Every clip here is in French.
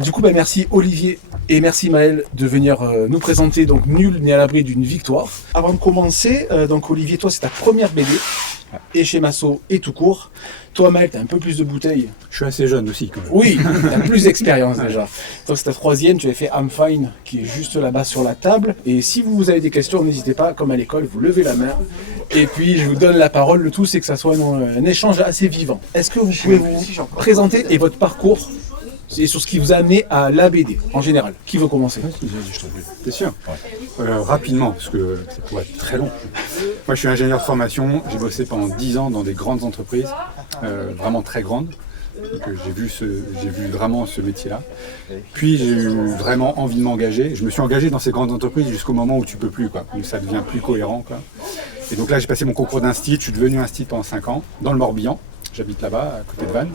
Du coup, merci Olivier et merci Maël de venir nous présenter donc Nul n'est à l'abri d'une victoire. Avant de commencer, donc Olivier, toi c'est ta première BD, et chez Masso et tout court. Toi Maël, tu as un peu plus de bouteilles. Je suis assez jeune aussi quand même. Oui, tu as plus d'expérience déjà. Toi c'est ta troisième, tu avais fait I'm Fine qui est juste là-bas sur la table. Et si vous avez des questions, n'hésitez pas, comme à l'école, vous levez la main. Et puis je vous donne la parole. Le tout c'est que ça soit un échange assez vivant. Est-ce que vous pouvez vous présenter et votre parcours et sur ce qui vous a amené à la BD en général? Qui veut commencer? T'es sûr? Rapidement, parce que ça pourrait être très long. Moi je suis ingénieur de formation, j'ai bossé pendant 10 ans dans des grandes entreprises, vraiment très grandes. Donc j'ai vu vraiment ce métier-là. Puis j'ai eu vraiment envie de m'engager. Je me suis engagé dans ces grandes entreprises jusqu'au moment où tu peux plus, quoi, où ça devient plus cohérent, quoi. Et donc là j'ai passé mon concours d'instit, je suis devenu instit pendant 5 ans, dans le Morbihan. J'habite là-bas, à côté de Vannes.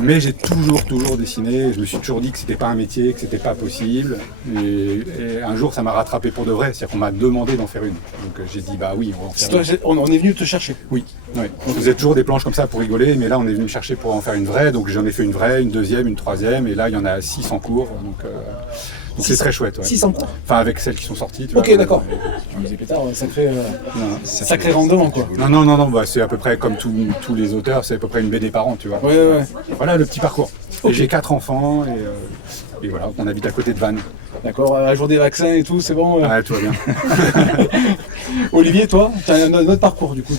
Mais j'ai toujours dessiné, je me suis toujours dit que c'était pas un métier, que c'était pas possible. Et un jour ça m'a rattrapé pour de vrai, c'est-à-dire qu'on m'a demandé d'en faire une. Donc j'ai dit bah oui, on va en faire une. On est venu te chercher. Oui. On faisait toujours des planches comme ça pour rigoler, mais là on est venu me chercher pour en faire une vraie, donc j'en ai fait une vraie, une deuxième, une troisième, et là il y en a 6 en cours. Donc c'est très chouette. 6 en cours. Enfin avec celles qui sont sorties. Ok, d'accord. Tu me disais pétard, sacré rendement quoi. Non, bah, c'est à peu près comme tous les auteurs, c'est à peu près une BD par an, tu vois. Ouais. Voilà le petit parcours. Okay. Et j'ai 4 enfants et voilà, on habite à côté de Vannes. D'accord, à jour des vaccins et tout, c'est bon? Ouais, tout va bien. Olivier, toi, tu as un autre parcours du coup,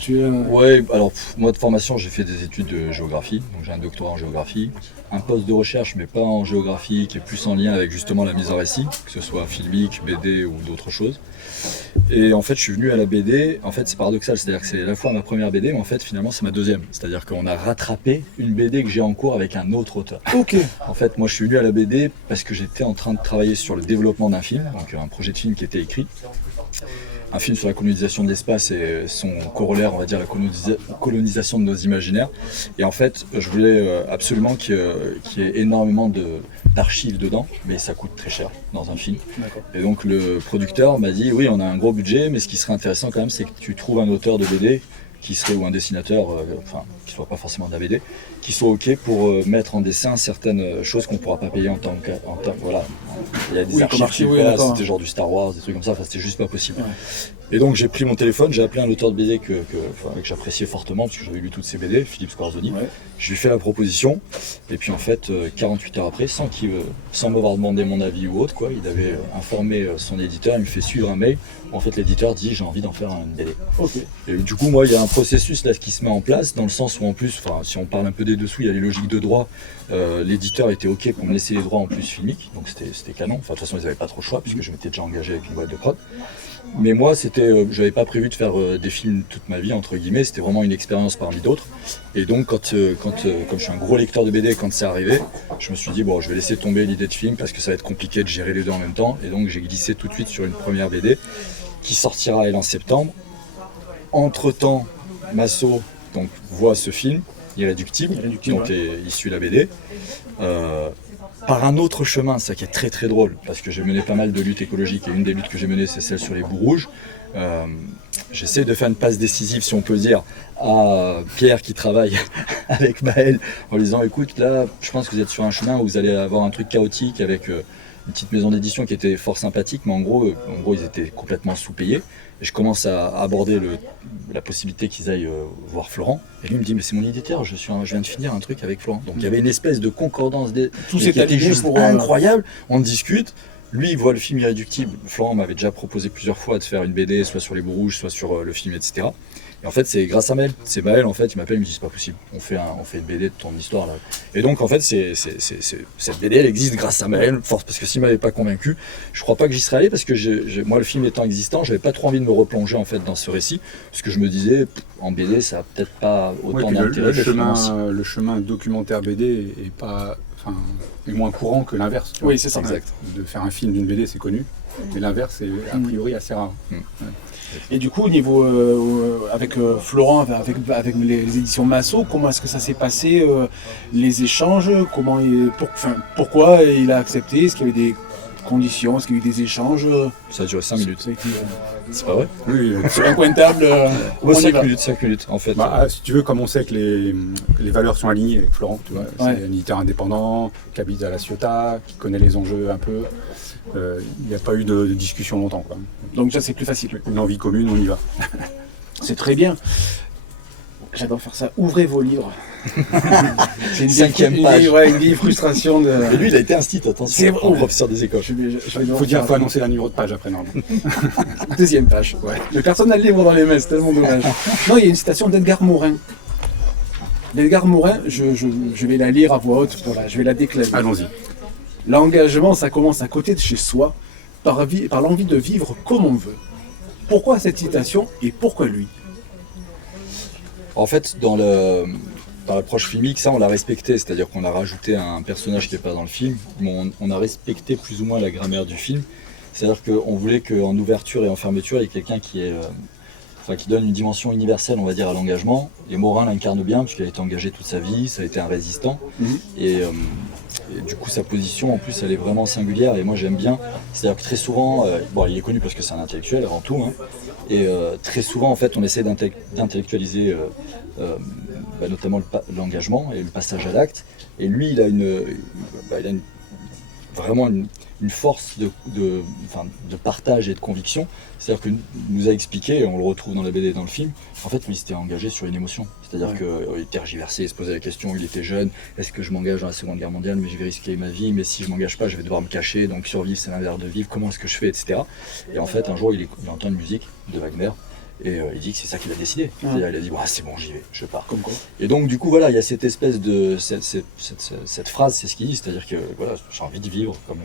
Ouais, alors moi de formation j'ai fait des études de géographie, donc j'ai un doctorat en géographie, un poste de recherche mais pas en géographie qui est plus en lien avec justement la mise en récit, que ce soit filmique, BD ou d'autres choses. Et en fait je suis venu à la BD, en fait c'est paradoxal, c'est-à-dire que c'est à la fois ma première BD mais en fait finalement c'est ma deuxième, c'est-à-dire qu'on a rattrapé une BD que j'ai en cours avec un autre auteur. Ok. En fait moi je suis venu à la BD parce que j'étais en train de travailler sur le développement d'un film, donc un projet de film qui était écrit. Un film sur la colonisation de l'espace et son corollaire, on va dire, la colonisation de nos imaginaires. Et en fait, je voulais absolument qu'il y ait énormément d'archives dedans, mais ça coûte très cher dans un film. Et donc le producteur m'a dit, oui, on a un gros budget, mais ce qui serait intéressant quand même, c'est que tu trouves un auteur de BD qui serait, ou un dessinateur, qui soit pas forcément de la BD, qui soit ok pour mettre en dessin certaines choses qu'on ne pourra pas payer en tant que voilà. Il y a des archives, c'était genre du Star Wars, des trucs comme ça, c'était juste pas possible. Ouais. Et donc j'ai pris mon téléphone, j'ai appelé un auteur de BD que j'appréciais fortement, parce que j'avais lu toutes ses BD, Philippe Scorzoni. Ouais. Je lui ai fait la proposition, et puis en fait, 48 heures après, sans m'avoir demandé mon avis ou autre, quoi, il avait informé son éditeur, il me fait suivre un mail. En fait, l'éditeur dit j'ai envie d'en faire une BD. Okay. Et du coup, moi, il y a un processus là qui se met en place, dans le sens où en plus, si on parle un peu des dessous, il y a les logiques de droit. L'éditeur était ok pour me laisser les droits en plus filmiques, donc c'était canon. Enfin, de toute façon, ils n'avaient pas trop le choix, puisque je m'étais déjà engagé avec une boîte de prod. Mais moi, j'avais pas prévu de faire des films toute ma vie, entre guillemets, c'était vraiment une expérience parmi d'autres. Et donc, comme je suis un gros lecteur de BD, quand c'est arrivé, je me suis dit, bon, je vais laisser tomber l'idée de film, parce que ça va être compliqué de gérer les deux en même temps. Et donc, j'ai glissé tout de suite sur une première BD, qui sortira, elle, en septembre. Entre-temps, Masso voit ce film, Irréductible, dont est issue la BD. Par un autre chemin, ça qui est très très drôle, parce que j'ai mené pas mal de luttes écologiques, et une des luttes que j'ai menées, c'est celle sur les boues rouges. J'essaie de faire une passe décisive, si on peut dire, à Pierre qui travaille avec Maël, en lui disant, écoute, là, je pense que vous êtes sur un chemin où vous allez avoir un truc chaotique avec une petite maison d'édition qui était fort sympathique, mais en gros ils étaient complètement sous-payés. Et je commence à aborder la possibilité qu'ils aillent voir Florent. Et lui me dit, mais c'est mon éditeur, je viens de finir un truc avec Florent. Donc il y avait une espèce de concordance tout qui était juste incroyable. On discute. Lui, il voit le film Irréductible. Florent m'avait déjà proposé plusieurs fois de faire une BD, soit sur les boues rouges, soit sur le film, etc. Et en fait, c'est grâce à Maël. C'est Maël, en fait, il m'appelle, il me dit, c'est pas possible. On fait une BD de ton histoire, là. Et donc, en fait, cette BD, elle existe grâce à Maël, force, parce que s'il m'avait pas convaincu, je crois pas que j'y serais allé, parce que moi, le film étant existant, j'avais pas trop envie de me replonger, en fait, dans ce récit, parce que je me disais, en BD, ça a peut-être pas autant d'intérêt. Le chemin documentaire BD est moins courant que l'inverse. Oui, c'est ça. Exact. De faire un film d'une BD, c'est connu, mais l'inverse est a priori assez rare. Ouais. Et du coup, au niveau avec Florent, avec les éditions Masso, comment est-ce que ça s'est passé, les échanges, pourquoi il a accepté? Est-ce qu'il y avait des conditions? Est-ce qu'il y a eu des échanges? Ça a duré 5 minutes. Ça a été, C'est pas vrai? Oui, sur un coin de table, on y 5 va. minutes, 5 minutes en fait. si tu veux, comme on sait que les valeurs sont alignées avec Florent, tu vois, c'est un éditeur indépendant, qui habite à La Ciotat, qui connaît les enjeux un peu. Il n'y a pas eu de discussion longtemps, quoi. Donc ça, c'est plus facile. Une envie commune, on y va. C'est très bien. J'adore faire ça. Ouvrez vos livres. C'est une Cinquième page. Une vieille frustration de... Et lui, il a été instit, C'est attention, vrai. en professeur des écoles. Faut annoncer la numéro de page après, normalement. Deuxième page. Ouais. Mais personne n'a le livre dans les mains, c'est tellement dommage. Non, il y a une citation d'Edgar Morin. D'Edgar Morin, je vais la lire à voix haute, voilà, je vais la déclamer. Allons-y. L'engagement, ça commence à côté de chez soi, par l'envie de vivre comme on veut. Pourquoi cette citation et pourquoi lui? En fait, dans l'approche filmique, ça on l'a respecté, c'est-à-dire qu'on a rajouté un personnage qui n'est pas dans le film, mais on a respecté plus ou moins la grammaire du film. C'est-à-dire qu'on voulait qu'en ouverture et en fermeture, il y ait quelqu'un qui donne une dimension universelle, on va dire, à l'engagement. Et Morin l'incarne bien, puisqu'il a été engagé toute sa vie, ça a été un résistant. Et du coup, sa position, en plus, elle est vraiment singulière, et moi j'aime bien. C'est-à-dire que très souvent, il est connu parce que c'est un intellectuel avant tout, hein, et très souvent, en fait, on essaie d'intellectualiser notamment l'engagement et le passage à l'acte. Et lui, il a vraiment une force de partage et de conviction. C'est-à-dire qu'il nous a expliqué, et on le retrouve dans la BD et dans le film, en fait, lui, il s'était engagé sur une émotion. C'est-à-dire qu'il tergiversait, il se posait la question, il était jeune, est-ce que je m'engage dans la Seconde Guerre mondiale, mais je vais risquer ma vie, mais si je m'engage pas, je vais devoir me cacher, donc survivre, c'est l'inverse de vivre, comment est-ce que je fais, etc. Et en fait, un jour, il entend une musique de Wagner, et il dit que c'est ça qu'il a décidé. C'est-à-dire, il a dit, c'est bon, j'y vais, je pars. Comme quoi. Et donc, du coup, voilà, il y a cette espèce de... Cette phrase, c'est ce qu'il dit, c'est-à-dire que voilà, j'ai envie de vivre comme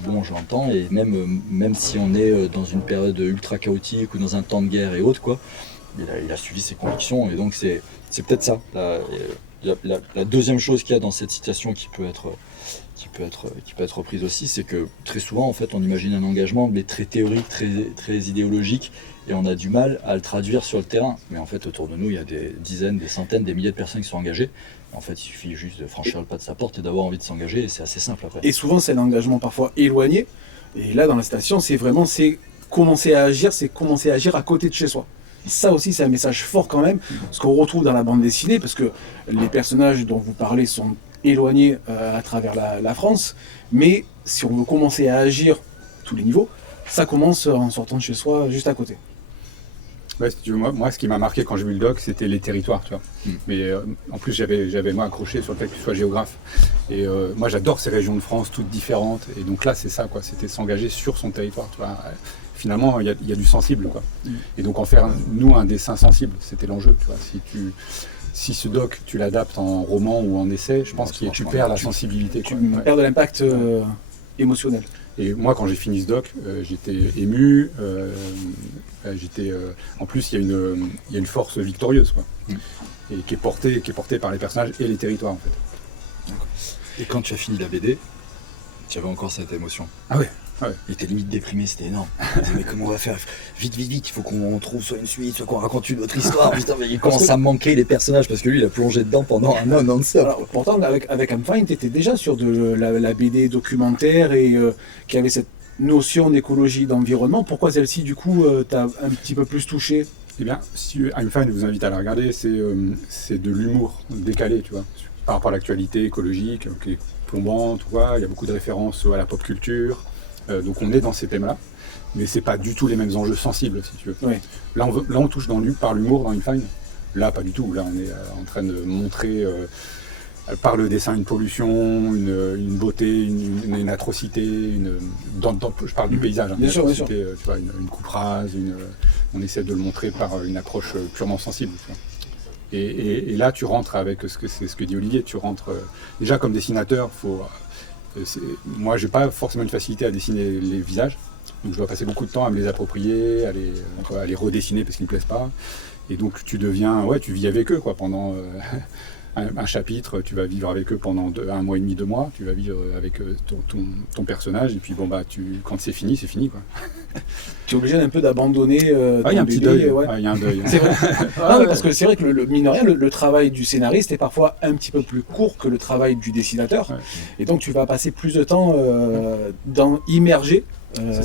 bon je l'entends, et même si on est dans une période ultra chaotique ou dans un temps de guerre et autres, quoi, il a suivi ses convictions, et donc c'est peut-être ça. La deuxième chose qu'il y a dans cette citation qui peut être reprise aussi, c'est que très souvent, en fait, on imagine un engagement, mais très théorique, très idéologique, et on a du mal à le traduire sur le terrain. Mais en fait, autour de nous, il y a des dizaines, des centaines, des milliers de personnes qui sont engagées. En fait, il suffit juste de franchir le pas de sa porte et d'avoir envie de s'engager, et c'est assez simple après. Et souvent, c'est l'engagement parfois éloigné. Et là, dans la citation, c'est commencer à agir à côté de chez soi. Et ça aussi, c'est un message fort quand même, ce qu'on retrouve dans la bande dessinée, parce que les personnages dont vous parlez sont éloignés à travers la France, mais si on veut commencer à agir à tous les niveaux, ça commence en sortant de chez soi, juste à côté. Ouais, si tu veux, moi, ce qui m'a marqué quand j'ai vu le doc, c'était les territoires, tu vois. Mais en plus, j'avais moi accroché sur le fait que tu sois géographe. Et moi, j'adore ces régions de France, toutes différentes. Et donc là, c'est ça, quoi. C'était s'engager sur son territoire, tu vois. Finalement, il y a du sensible, quoi. Et donc en faire, nous, un dessin sensible, c'était l'enjeu, tu vois. Si ce doc, tu l'adaptes en roman ou en essai, je pense que tu perds la sensibilité. Tu perds de l'impact émotionnel. Et moi, quand j'ai fini ce doc, j'étais ému. En plus, il y a une force victorieuse, quoi. Et qui est portée par les personnages et les territoires, en fait. Et quand tu as fini la BD, tu avais encore cette émotion. Ah ouais. Il était limite déprimé, c'était énorme. Il disait, mais comment on va faire? Vite, il faut qu'on trouve soit une suite, soit qu'on raconte une autre histoire. Putain, mais il commence à manquer les personnages parce que lui, il a plongé dedans pendant un an non-stop. Alors, pourtant, avec I'm Fine, tu étais déjà sur de la BD documentaire et qui avait cette notion d'écologie, d'environnement. Pourquoi celle-ci, du coup, t'a un petit peu plus touché? Eh bien, si I'm Fine vous invite à la regarder, c'est de l'humour décalé, tu vois, par rapport à l'actualité écologique, qui est plombante, tu vois. Il y a beaucoup de références à la pop culture. Donc on est dans ces thèmes-là, mais c'est pas du tout les mêmes enjeux sensibles, si tu veux. Ouais. Là, on touche par l'humour dans Infine. Là, pas du tout. Là, on est en train de montrer par le dessin une pollution, une beauté, une atrocité. Je parle du paysage. Bien sûr, bien sûr. Tu vois, une coupe rase. On essaie de le montrer par une approche purement sensible. Tu vois. Et là, tu rentres avec ce que dit Olivier. Tu rentres déjà comme dessinateur. Moi, j'ai pas forcément une facilité à dessiner les visages, donc je dois passer beaucoup de temps à me les approprier, à les redessiner parce qu'ils me plaisent pas. Et donc tu vis avec eux, quoi, pendant un chapitre, tu vas vivre avec eux pendant 1 mois et demi, 2 mois, tu vas vivre avec ton personnage, et puis bon, bah, quand c'est fini, quoi. Tu es obligé un peu d'abandonner Il y a un petit deuil. ouais. Il y a un deuil. C'est vrai. Non, mais parce que c'est vrai que mine de rien, le travail du scénariste est parfois un petit peu plus court que le travail du dessinateur. Ouais. Et donc tu vas passer plus de temps immergé. C'est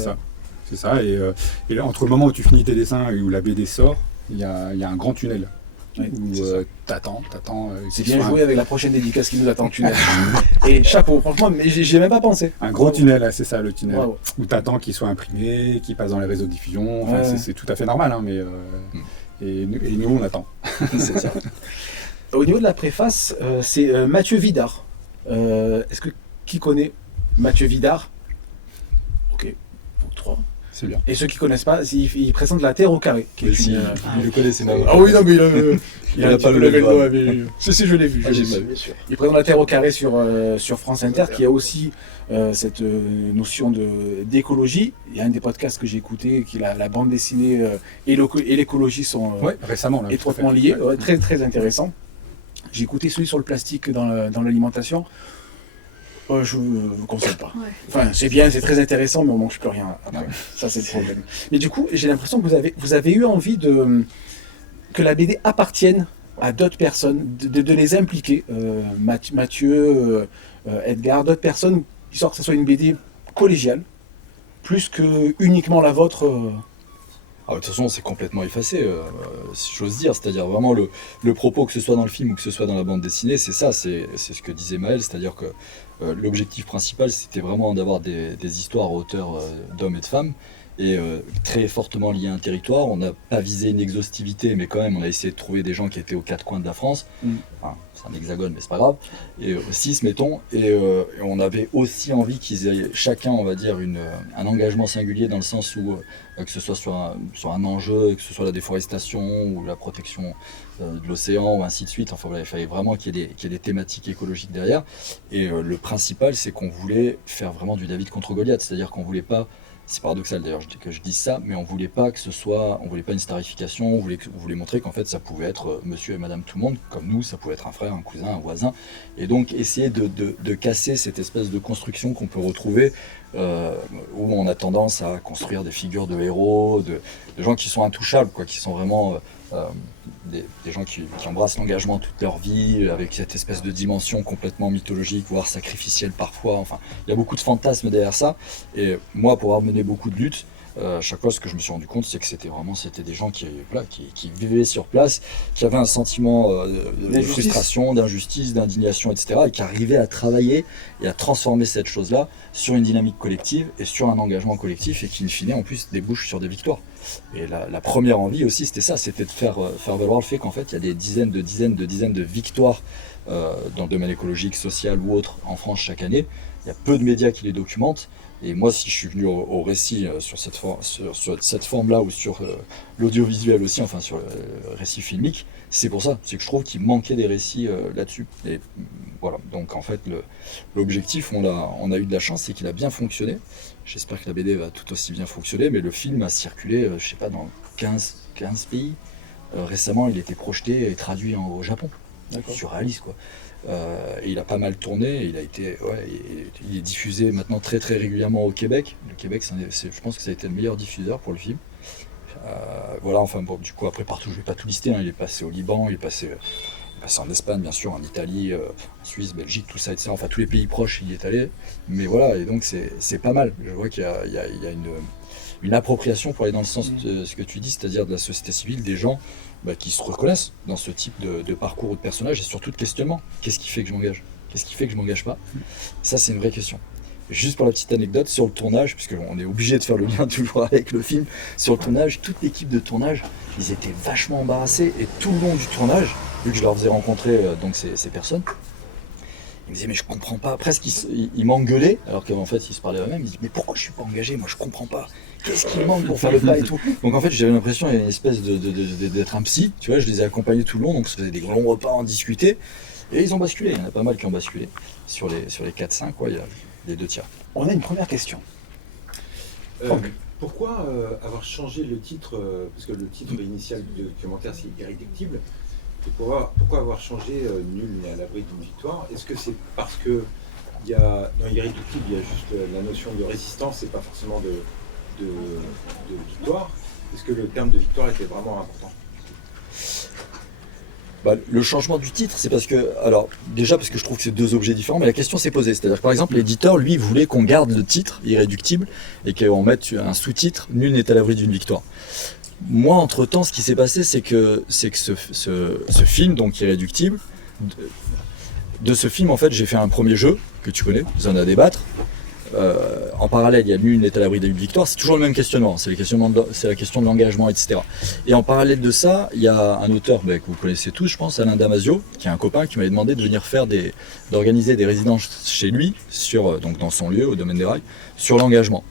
ça. Et là, entre le moment où tu finis tes dessins et où la BD sort, il y a un grand tunnel. Ouais, où t'attends. C'est bien joué avec la prochaine dédicace qui nous attend, tunnel. Et chapeau, franchement, mais j'ai même pas pensé. Un gros tunnel, c'est ça le tunnel. Wow. Où t'attends qu'il soit imprimé, qu'il passe dans les réseaux de diffusion. Enfin, c'est tout à fait normal, hein, mais et nous on attend. C'est ça. Au niveau de la préface, c'est Mathieu Vidard. Qui connaît Mathieu Vidard? Ok, pour 3. C'est bien. Et ceux qui ne connaissent pas, il présente La Terre au carré. Qui est Si, il le connaît, c'est marrant. Ah oui, non, mais il a pas pas levé levé le le doigt. doigt. Mais... Si, je l'ai vu. Bien sûr. Il présente La Terre au carré sur France Inter, qui a aussi cette notion d'écologie. Il y a un des podcasts que j'ai écouté, qui la bande dessinée et l'écologie sont Récemment, là, étroitement liés. Très, très intéressant. J'ai écouté celui sur le plastique dans l'alimentation. Je ne vous conseille pas. Ouais. Enfin, c'est bien, c'est très intéressant, mais on ne mange plus rien après. Ouais. Ça, c'est le problème. Mais du coup, j'ai l'impression que vous avez eu envie que la BD appartienne à d'autres personnes, de les impliquer. Mathieu, Edgar, d'autres personnes, histoire que ce soit une BD collégiale, plus que uniquement la vôtre. De toute façon, c'est complètement effacé, si j'ose dire. C'est-à-dire vraiment le propos, que ce soit dans le film ou que ce soit dans la bande dessinée, c'est ça, c'est ce que disait Maël, c'est-à-dire que l'objectif principal, c'était vraiment d'avoir des histoires à hauteur d'hommes et de femmes, et très fortement liées à un territoire. On n'a pas visé une exhaustivité, mais quand même, on a essayé de trouver des gens qui étaient aux 4 coins de la France. Enfin, c'est un hexagone, mais c'est pas grave. Et 6, mettons. Et on avait aussi envie qu'ils aient chacun, on va dire, un engagement singulier, dans le sens où, que ce soit sur un enjeu, que ce soit la déforestation ou la protection de l'océan ou ainsi de suite. Enfin, voilà, il fallait vraiment qu'il y ait des thématiques écologiques derrière. Et le principal, c'est qu'on voulait faire vraiment du David contre Goliath. C'est-à-dire qu'on voulait pas... C'est paradoxal d'ailleurs que je dise ça, mais on voulait pas une starification, on voulait montrer qu'en fait ça pouvait être monsieur et madame tout le monde, comme nous, ça pouvait être un frère, un cousin, un voisin, et donc essayer de casser cette espèce de construction qu'on peut retrouver, où on a tendance à construire des figures de héros, de gens qui sont intouchables, quoi, qui sont vraiment des gens qui embrassent l'engagement toute leur vie, avec cette espèce de dimension complètement mythologique, voire sacrificielle parfois. Enfin, il y a beaucoup de fantasmes derrière ça. Et moi, pour avoir mené beaucoup de luttes, à chaque fois, ce que je me suis rendu compte, c'est que c'était des gens qui vivaient sur place, qui avaient un sentiment de frustration, d'injustice, d'indignation, etc., et qui arrivaient à travailler et à transformer cette chose-là sur une dynamique collective et sur un engagement collectif, et qui, in fine, en plus, débouche sur des victoires. Et la première envie aussi, c'était ça, c'était de faire valoir le fait qu'en fait, il y a des dizaines de victoires dans le domaine écologique, social ou autre en France chaque année. Il y a peu de médias qui les documentent. Et moi, si je suis venu au récit sur cette forme-là, ou sur l'audiovisuel aussi, enfin sur le récit filmique, c'est pour ça. C'est que je trouve qu'il manquait des récits là-dessus. Et voilà, donc en fait, l'objectif, on a eu de la chance, c'est qu'il a bien fonctionné. J'espère que la BD va tout aussi bien fonctionner, mais le film a circulé, je sais pas, dans 15 pays. Récemment, il a été projeté et traduit au Japon. Surréaliste, quoi. Et il a pas mal tourné, il est diffusé maintenant très très régulièrement au Québec. Le Québec, je pense que ça a été le meilleur diffuseur pour le film. Voilà, enfin bon, du coup après partout, je vais pas tout lister, hein. Il est passé au Liban, il est passé en Espagne bien sûr, en Italie, en Suisse, Belgique, tout ça, etc. Enfin tous les pays proches, il y est allé. Mais voilà, et donc c'est pas mal. Je vois qu'il y a une appropriation, pour aller dans le sens de ce que tu dis, c'est-à-dire de la société civile, des gens qui se reconnaissent dans ce type de parcours ou de personnage, et surtout de questionnement. Qu'est-ce qui fait que je m'engage? Qu'est-ce qui fait que je m'engage pas? Ça, c'est une vraie question. Juste pour la petite anecdote, sur le tournage, puisqu'on est obligé de faire le lien toujours avec le film, sur le tournage, toute l'équipe de tournage, ils étaient vachement embarrassés, et tout le long du tournage, vu que je leur faisais rencontrer donc ces personnes, ils me disaient mais je comprends pas, presque ils m'engueulaient, alors qu'en fait ils se parlaient eux-mêmes, ils disaient mais pourquoi je suis pas engagé, moi je comprends pas, qu'est-ce qu'il manque pour faire le pas et tout. Donc en fait j'avais l'impression qu'il y avait une espèce d'être un psy, tu vois, je les ai accompagnés tout le long, donc on se faisait des longs repas, on discutait, et ils ont basculé, il y en a pas mal qui ont basculé, sur les 4-5, il y a les 2 tiers. On a une première question. Pourquoi avoir changé le titre, parce que le titre initial du documentaire c'est Irréductible, Pourquoi avoir changé Nul n'est à l'abri d'une victoire? Est-ce que c'est parce que dans Irréductible, il y a juste la notion de résistance et pas forcément de victoire? Est-ce que le terme de victoire était vraiment important? Le changement du titre, c'est parce que, alors déjà parce que je trouve que c'est deux objets différents, mais la question s'est posée. C'est-à-dire que par exemple, l'éditeur, lui, voulait qu'on garde le titre Irréductible et qu'on mette un sous-titre Nul n'est à l'abri d'une victoire. Moi, entre-temps, ce qui s'est passé, c'est que ce film, donc Irréductible, de ce film, en fait, j'ai fait un premier jeu que tu connais, Zone à débattre. En parallèle, il y a Nul n'est à l'abri d'une victoire, c'est toujours le même questionnement, c'est la question de l'engagement, etc. Et en parallèle de ça, il y a un auteur que vous connaissez tous, je pense, Alain Damasio, qui est un copain qui m'avait demandé de venir d'organiser des résidences chez lui, donc dans son lieu, au Domaine des Rails, sur l'engagement.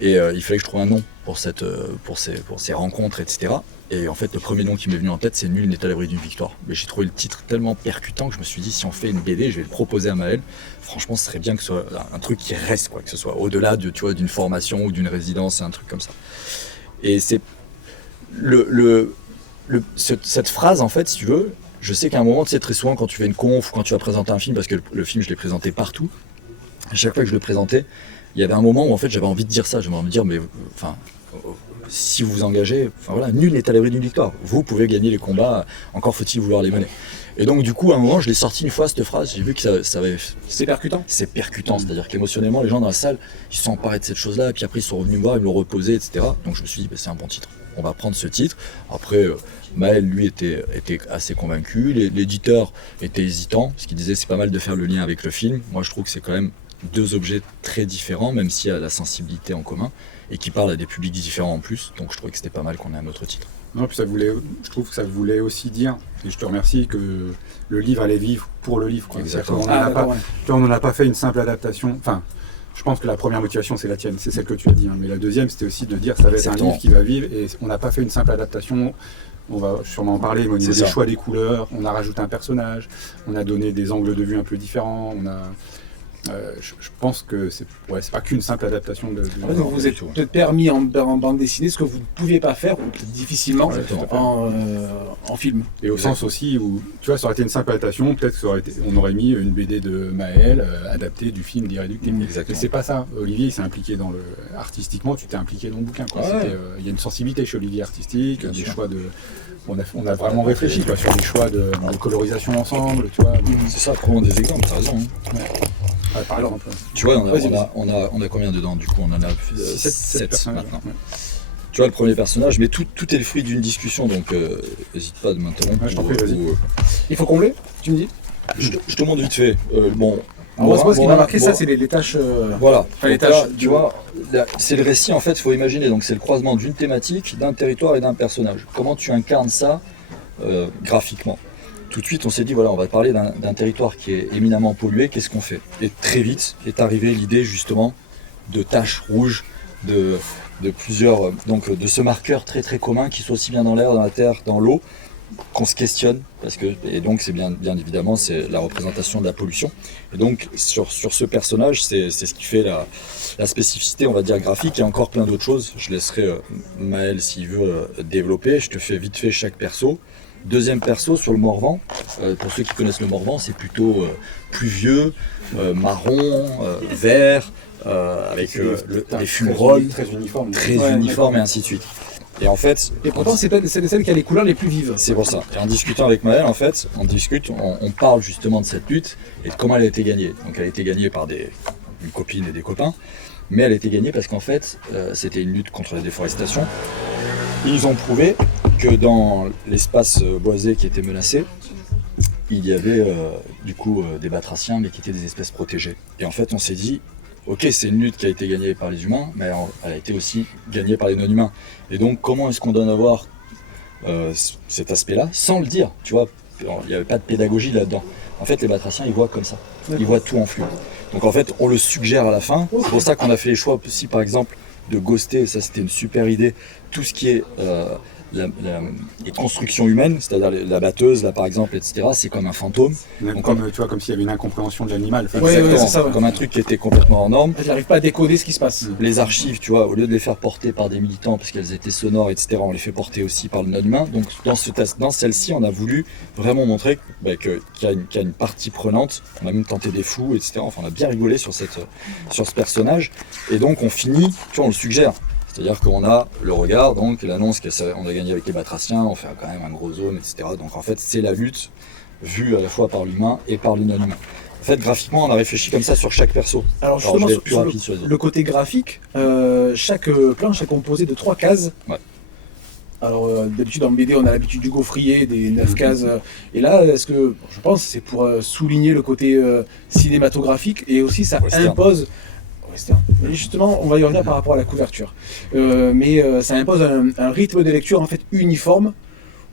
Et il fallait que je trouve un nom pour ces rencontres, etc. Et en fait, le premier nom qui m'est venu en tête, c'est Nul n'est à l'abri d'une victoire. Mais j'ai trouvé le titre tellement percutant que je me suis dit, si on fait une BD, je vais le proposer à Maël. Franchement, ce serait bien que ce soit un truc qui reste, quoi, que ce soit au-delà d'une formation ou d'une résidence, un truc comme ça. Et c'est cette phrase, en fait, si tu veux, je sais qu'à un moment, tu sais, très souvent, quand tu fais une conf ou quand tu vas présenter un film, parce que le film, je l'ai présenté partout, à chaque fois que je le présentais, il y avait un moment où en fait j'avais envie de dire ça, j'avais envie de dire mais enfin si vous vous engagez, enfin voilà, nul n'est à l'abri d'une victoire. Vous pouvez gagner les combats, encore faut-il vouloir les mener. Et donc du coup à un moment je l'ai sorti une fois cette phrase, j'ai vu que ça avait... C'est percutant. C'est percutant, c'est-à-dire qu'émotionnellement les gens dans la salle ils se sont emparés de cette chose-là, et puis après ils sont revenus me voir, ils me l'ont reposé, etc. Donc je me suis dit c'est un bon titre, on va prendre ce titre. Après Maël lui était assez convaincu, l'éditeur était hésitant, parce qu'il disait c'est pas mal de faire le lien avec le film. Moi je trouve que c'est quand même deux objets très différents, même s'il y a la sensibilité en commun, et qui parlent à des publics différents en plus, donc je trouvais que c'était pas mal qu'on ait un autre titre. Non, puis je trouve que ça voulait aussi dire, et je te remercie, que le livre allait vivre pour le livre. Quoi. Exactement. On n'en a pas fait une simple adaptation, enfin, je pense que la première motivation c'est la tienne, c'est celle que tu as dit, hein, mais la deuxième c'était aussi de dire ça va être un livre qui va vivre, et on n'a pas fait une simple adaptation. On va sûrement en parler, mais au niveau des choix des couleurs, on a rajouté un personnage, on a donné des angles de vue un peu différents, je pense que c'est pas qu'une simple adaptation de donc vous êtes peut-être permis en bande dessinée ce que vous ne pouviez pas faire, ou peut-être difficilement, en film. Et au sens aussi où, tu vois, ça aurait été une simple adaptation, peut-être on aurait mis une BD de Maël adaptée du film d'Irréductible. Mais c'est pas ça. Olivier il s'est impliqué artistiquement, tu t'es impliqué dans le bouquin. Il y a une sensibilité chez Olivier artistique, des choix de... On a vraiment réfléchi sur des choix de colorisation ensemble, tu vois. C'est ça, prenons des exemples, t'as raison. Ouais, par exemple. Tu vois, on a combien dedans du coup? On en a 7 maintenant. Ouais. Tu vois, le premier personnage, mais tout est le fruit d'une discussion, donc n'hésite pas de m'interrompre. Ouais, je t'en prie, vas-y. Il faut combler, tu me dis? Je te montre vite fait. Moi, ce qui m'a marqué, ça, c'est les tâches. Voilà. Les tâches. Tu vois, c'est le récit, en fait, il faut imaginer. Donc, c'est le croisement d'une thématique, d'un territoire et d'un personnage. Comment tu incarnes ça graphiquement? Tout de suite, on s'est dit, voilà, on va parler d'un territoire qui est éminemment pollué, qu'est-ce qu'on fait? Et très vite est arrivée l'idée, justement, de taches rouges, de plusieurs, donc de ce marqueur très très commun qui soit aussi bien dans l'air, dans la terre, dans l'eau, qu'on se questionne, et donc c'est bien évidemment c'est la représentation de la pollution. Et donc sur ce personnage, c'est ce qui fait la spécificité, on va dire, graphique, et encore plein d'autres choses. Je laisserai Maël s'il veut développer. Je te fais vite fait chaque perso. Deuxième perso sur le Morvan, pour ceux qui connaissent le Morvan, c'est plutôt pluvieux, marron, vert, avec les fumerolles très uniformes, uniformes et ainsi de suite. Et en fait, et pourtant c'est celle qui a les couleurs les plus vives. C'est pour ça. Et en discutant avec Maël, en fait, on parle justement de cette lutte et de comment elle a été gagnée. Donc elle a été gagnée par une copine et des copains, mais elle a été gagnée parce qu'en fait, c'était une lutte contre la déforestation. Ils ont prouvé que dans l'espace boisé qui était menacé, il y avait des batraciens, mais qui étaient des espèces protégées. Et en fait, on s'est dit, ok, c'est une lutte qui a été gagnée par les humains, mais elle a été aussi gagnée par les non-humains. Et donc, comment est-ce qu'on donne à voir cet aspect-là, sans le dire, tu vois, il n'y avait pas de pédagogie là-dedans. En fait, les batraciens, ils voient comme ça. Ils voient tout en flux. Donc en fait, on le suggère à la fin. C'est pour ça qu'on a fait les choix aussi, par exemple, de ghoster, ça c'était une super idée, tout ce qui est les constructions humaines, c'est-à-dire la batteuse, là par exemple, etc., c'est comme un fantôme. Donc, comme s'il y avait une incompréhension de l'animal. Enfin, Ouais, Exactement, c'est ça, ouais. comme un truc qui était complètement hors norme. En fait, j'arrive pas à décoder ce qui se passe. Les archives, tu vois, au lieu de les faire porter par des militants parce qu'elles étaient sonores, etc., on les fait porter aussi par le non-humain. Donc dans celle-ci, on a voulu vraiment montrer qu'il y a une partie prenante. On a même tenté des fous, etc. Enfin, on a bien rigolé sur ce personnage. Et donc on finit, tu vois, on le suggère. C'est-à-dire qu'on a le regard, donc l'annonce qu'on a gagné avec les Batraciens, on fait quand même un gros zoom, etc. Donc en fait, c'est la lutte vue à la fois par l'humain et par le non-humain. En fait, graphiquement, on a réfléchi comme ça sur chaque perso. Alors justement, je vais sur, être plus rapide sur les autres. le côté graphique, chaque planche est composée de 3 cases. Ouais. Alors d'habitude en BD, on a l'habitude du gaufrier, des 9 cases. Et là, est-ce que, je pense, c'est pour souligner le côté cinématographique et aussi ça Western. impose... Western. Et justement, on va y revenir par rapport à la couverture. Mais ça impose un rythme de lecture en fait uniforme.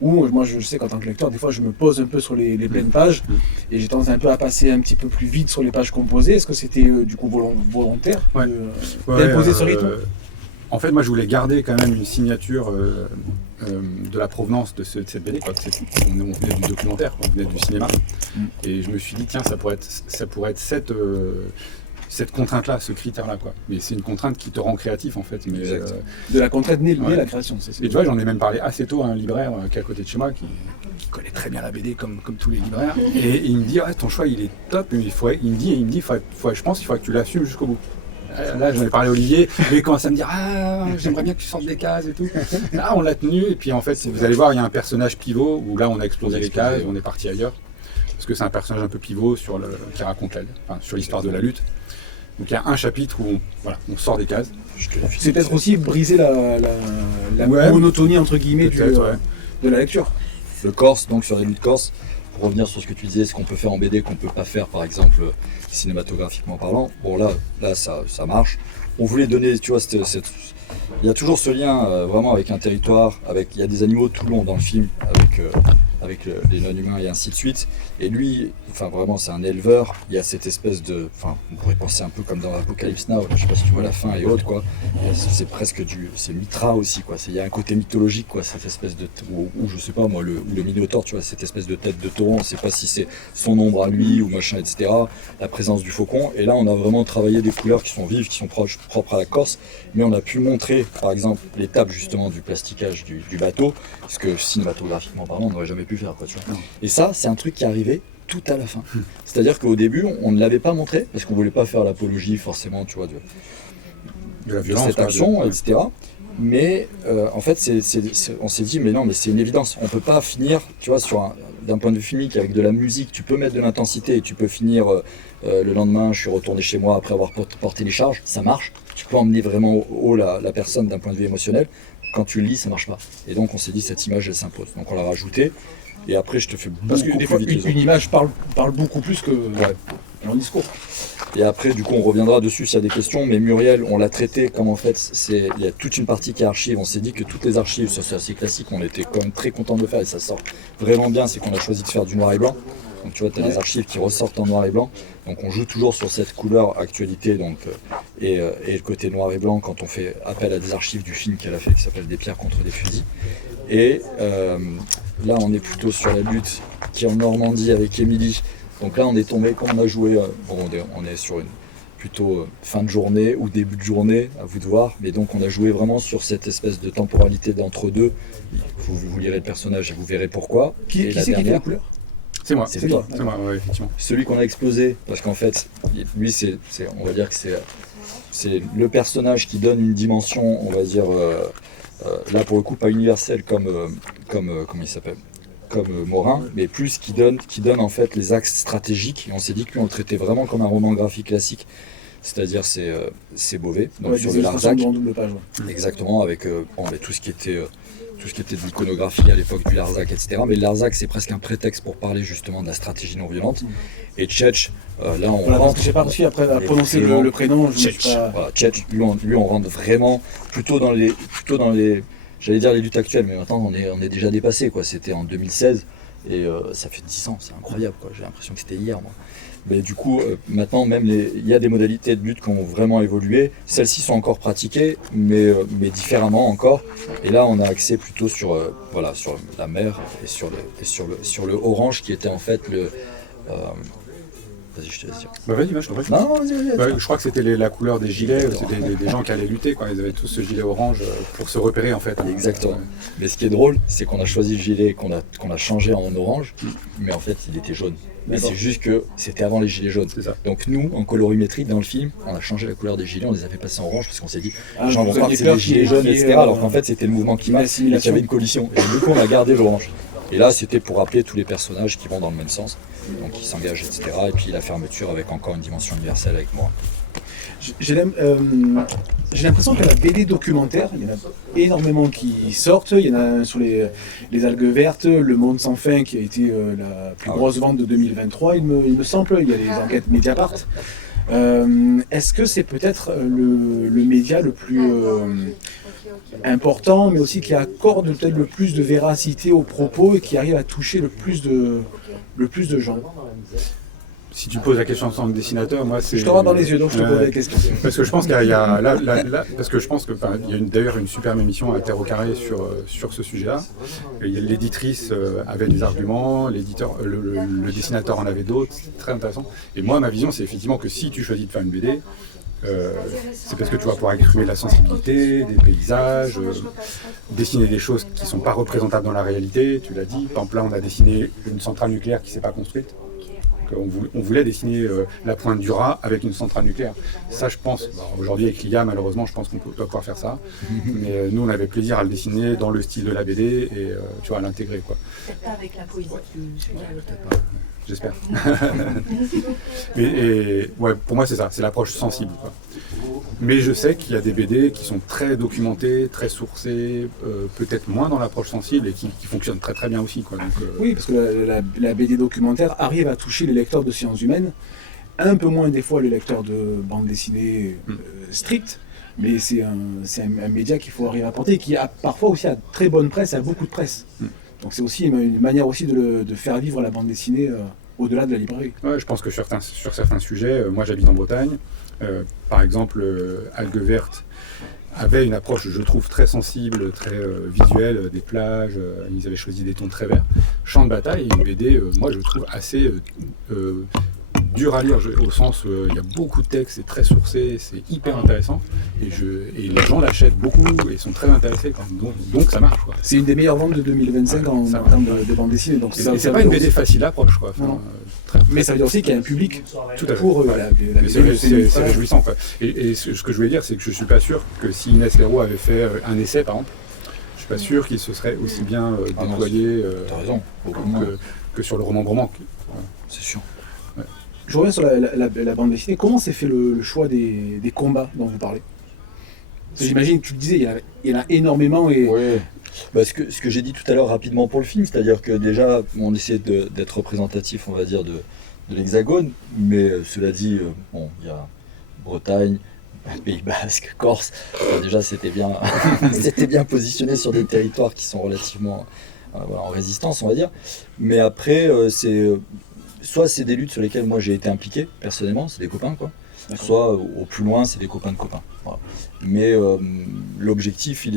Où moi je sais qu'en tant que lecteur, des fois je me pose un peu sur les pleines pages et j'ai tendance un peu à passer un petit peu plus vite sur les pages composées. Est-ce que c'était du coup volontaire Ouais. d'imposer ce rythme? En fait, moi, je voulais garder quand même une signature de la provenance de cette BD. Quoi. On venait du documentaire, on venait du cinéma. Et je me suis dit, tiens, ça pourrait être cette contrainte-là, ce critère-là, quoi. Mais c'est une contrainte qui te rend créatif, en fait. Mais, De la contrainte née ouais. la création. C'est et tu vois, j'en ai même parlé assez tôt à un libraire qui est à côté de chez moi, qui connaît très bien la BD comme tous les libraires. Et il me dit, ouais, ton choix, il est top, mais il me dit, je pense qu'il faudrait que tu l'assumes jusqu'au bout. Là, j'en ai parlé à Olivier, lui il commence à me dire, j'aimerais bien que tu sortes des cases et tout. Là, on l'a tenu, et puis en fait, vous allez voir, il y a un personnage pivot, où là, on a explosé les cases, on est parti ailleurs. Parce que c'est un personnage un peu pivot qui raconte sur l'histoire de la lutte. Donc il y a un chapitre où on sort des cases. C'est peut-être aussi briser la monotonie entre guillemets de la lecture. Le corse, donc sur les luttes corses, pour revenir sur ce que tu disais, ce qu'on peut faire en BD qu'on ne peut pas faire par exemple cinématographiquement parlant, bon là ça marche. On voulait donner, tu vois, il y a toujours ce lien vraiment avec un territoire, il y a des animaux tout le long dans le film, avec les non-humains et ainsi de suite. Et lui, enfin vraiment c'est un éleveur, il y a cette espèce de... Enfin, on pourrait penser un peu comme dans Apocalypse Now, je sais pas si tu vois la fin et autres, quoi. C'est presque c'est Mitra aussi, quoi. Il y a un côté mythologique, quoi, cette espèce de... Ou je sais pas moi, le Minotaure, tu vois, cette espèce de tête de taureau, on sait pas si c'est son ombre à lui ou machin, etc. La présence du faucon. Et là, on a vraiment travaillé des couleurs qui sont vives, qui sont propres à la Corse, mais on a pu montrer, par exemple, l'étape justement du plasticage du bateau, ce que cinématographiquement parlant, on n'aurait jamais pu faire, quoi, tu vois. Et ça, c'est un truc qui est arrivé tout à la fin. C'est-à-dire qu'au début, on ne l'avait pas montré, parce qu'on ne voulait pas faire l'apologie forcément, tu vois, De la violence, cette action, etc. Mais en fait, on s'est dit, mais non, mais c'est une évidence. On ne peut pas finir, tu vois, d'un point de vue filmique, avec de la musique, tu peux mettre de l'intensité et tu peux finir le lendemain, je suis retourné chez moi après avoir porté les charges, ça marche. Tu peux emmener vraiment haut la personne d'un point de vue émotionnel. Quand tu le lis, ça marche pas. Et donc, on s'est dit, cette image, elle s'impose. Donc, on l'a rajoutée. Et après, je te fais Parce que beaucoup des plus fois, vite les une image parle beaucoup plus que un discours. Et après, du coup, on reviendra dessus s'il y a des questions. Mais Muriel, on l'a traité comme en fait, il y a toute une partie qui est archive. On s'est dit que toutes les archives, ça c'est assez classique, on était quand même très content de le faire et ça sort vraiment bien. C'est qu'on a choisi de faire du noir et blanc. Donc tu vois, tu as des archives qui ressortent en noir et blanc. Donc on joue toujours sur cette couleur actualité donc, et le côté noir et blanc quand on fait appel à des archives du film qu'elle a fait qui s'appelle Des pierres contre des fusils. Et là, on est plutôt sur la lutte qui est en Normandie avec Émilie. Donc là, on est tombé, quand on a joué, on est sur une plutôt fin de journée ou début de journée, à vous de voir. Mais donc, on a joué vraiment sur cette espèce de temporalité d'entre-deux. Vous lirez le personnage et vous verrez pourquoi. Qui c'est qui fait la couleur? C'est moi, C'est toi. C'est moi, ouais, effectivement. Celui qu'on a explosé, parce qu'en fait, lui, on va dire que c'est le personnage qui donne une dimension, on va dire, là pour le coup, pas universelle comme comment il s'appelle, comme Morin, mais plus qui donne en fait les axes stratégiques. Et on s'est dit que lui, on le traitait vraiment comme un roman graphique classique, c'est-à-dire c'est Beauvais, donc sur le Larzac. Exactement, avec tout ce qui était de l'iconographie à l'époque du Larzac, etc. Mais le Larzac, c'est presque un prétexte pour parler justement de la stratégie non violente. Et Tchetch, là on rentre... Parce que j'ai pas réussi à prononcer le prénom. Tchetch, voilà, Tchetch, lui on rentre vraiment plutôt dans les j'allais dire les luttes actuelles, mais maintenant on est déjà dépassé, quoi. C'était en 2016 et ça fait 10 ans, c'est incroyable, quoi. J'ai l'impression que c'était hier, moi. Mais du coup, maintenant, même il y a des modalités de lutte qui ont vraiment évolué. Celles-ci sont encore pratiquées, mais différemment encore. Et là, on a axé plutôt sur la mer et sur le orange qui était en fait le... Vas-y, je te laisse dire. Bah vas-y, je t'en prie. Non, vas-y. Bah, je crois que c'était la couleur des gilets, c'était des gens qui allaient lutter, quoi. Ils avaient tous ce gilet orange pour se repérer en fait. Exactement. Mais ce qui est drôle, c'est qu'on a choisi le gilet qu'on a changé en orange, mais en fait, il était jaune. Mais c'est juste que c'était avant les gilets jaunes. C'est ça. Donc nous, en colorimétrie, dans le film, on a changé la couleur des gilets, on les a fait passer en orange parce qu'on s'est dit, Ah, genre, on vous croit que aviez c'est peur des gilets qu'il y jaunes, ait, etc. Alors qu'en fait, c'était le mouvement qui marche et qu'il y assimilation. avait une collision. Et du coup, on a gardé l'orange. Et là, c'était pour rappeler tous les personnages qui vont dans le même sens, donc qui s'engagent, etc. Et puis la fermeture avec encore une dimension universelle avec moi. J'ai l'impression que la BD documentaire, il y en a énormément qui sortent. Il y en a un sur les algues vertes, Le Monde sans fin qui a été la plus grosse vente de 2023, il me semble. Il y a les enquêtes Mediapart. Est-ce que c'est peut-être le média le plus important, mais aussi qui accorde peut-être le plus de véracité aux propos et qui arrive à toucher le plus de gens? Si tu poses la question en tant que dessinateur, moi c'est... Je te regarde dans les yeux, donc je te pose la question. Parce que je pense qu'il y a parce que je pense que il y a d'ailleurs une superbe émission à Terre au carré sur ce sujet-là. L'éditrice avait des arguments, l'éditeur, le dessinateur en avait d'autres, c'est très intéressant. Et moi ma vision c'est effectivement que si tu choisis de faire une BD, c'est parce que tu vas pouvoir exprimer de la sensibilité, des paysages, dessiner des choses qui ne sont pas représentables dans la réalité, tu l'as dit. Par exemple là on a dessiné une centrale nucléaire qui ne s'est pas construite. On voulait dessiner la pointe du rat avec une centrale nucléaire. Ça, je pense, aujourd'hui avec l'IA, malheureusement, je pense qu'on doit pouvoir faire ça. Mais nous, on avait plaisir à le dessiner dans le style de la BD et tu vois, à l'intégrer, quoi. Peut-être pas avec la poésie que celui-là. Peut-être pas. J'espère. et ouais, pour moi, c'est ça, c'est l'approche sensible, quoi. Mais je sais qu'il y a des BD qui sont très documentées, très sourcées, peut-être moins dans l'approche sensible et qui fonctionnent très très bien aussi, quoi. Donc, Oui, parce que la BD documentaire arrive à toucher les lecteurs de sciences humaines, un peu moins des fois les lecteurs de bande dessinée stricte, mais c'est un média qu'il faut arriver à porter, qui a parfois aussi a très bonne presse, a beaucoup de presse. Donc c'est aussi une manière aussi de faire vivre la bande dessinée au-delà de la librairie. Ouais, je pense que sur certains sujets, moi j'habite en Bretagne, par exemple, Algues Vertes avait une approche, je trouve, très sensible, très visuelle, des plages, ils avaient choisi des tons très verts. Champ de bataille, une BD, moi je trouve assez dur à lire, au sens où il y a beaucoup de textes, c'est très sourcé, c'est hyper intéressant, et les gens l'achètent beaucoup et sont très intéressés, quoi. Donc ça marche, quoi. C'est une des meilleures ventes de 2025 en termes de bande dessinée. Donc c'est pas une BD facile d'approche, quoi. Enfin, mais ça veut dire aussi qu'il y a un public tout à fait. pour Voilà. Mais c'est réjouissant, quoi. Et ce que je voulais dire, c'est que je suis pas sûr que si Inès Leroux avait fait un essai, par exemple, je suis pas sûr qu'il se serait aussi bien déployé que sur le roman Broman. C'est sûr. Je reviens sur la bande dessinée. Comment s'est fait le choix des combats dont vous parlez? J'imagine que tu le disais, il y en a énormément. Et... Oui. Bah, ce que j'ai dit tout à l'heure rapidement pour le film, c'est-à-dire que déjà on essaie d'être représentatif, on va dire, de l'Hexagone, mais cela dit, il y a Bretagne, Pays Basque, Corse, déjà c'était bien, c'était bien positionné sur des territoires qui sont relativement en résistance, on va dire. Mais après, soit c'est des luttes sur lesquelles moi j'ai été impliqué personnellement, c'est des copains, quoi. Soit au plus loin, c'est des copains de copains. Voilà. Mais l'objectif,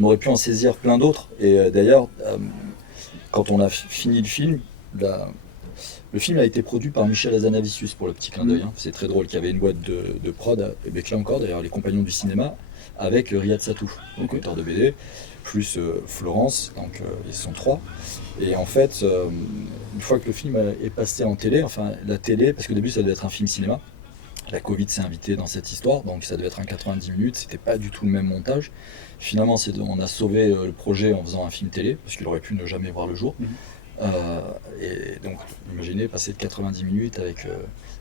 on aurait pu en saisir plein d'autres. Et d'ailleurs, quand on a fini le film, le film a été produit par Michel Hazanavicius pour le petit clin d'œil. C'est très drôle, qu'il y avait une boîte de prod, avec là encore d'ailleurs les Compagnons du cinéma, avec Riyad Sattouf, donc auteur de BD, plus Florence, donc ils sont trois. Et en fait, une fois que le film est passé en télé, enfin la télé, parce qu'au début ça devait être un film cinéma, la Covid s'est invitée dans cette histoire, donc ça devait être un 90 minutes, c'était pas du tout le même montage. Finalement, on a sauvé le projet en faisant un film télé, parce qu'il aurait pu ne jamais voir le jour. Et donc, imaginez passer de 90 minutes avec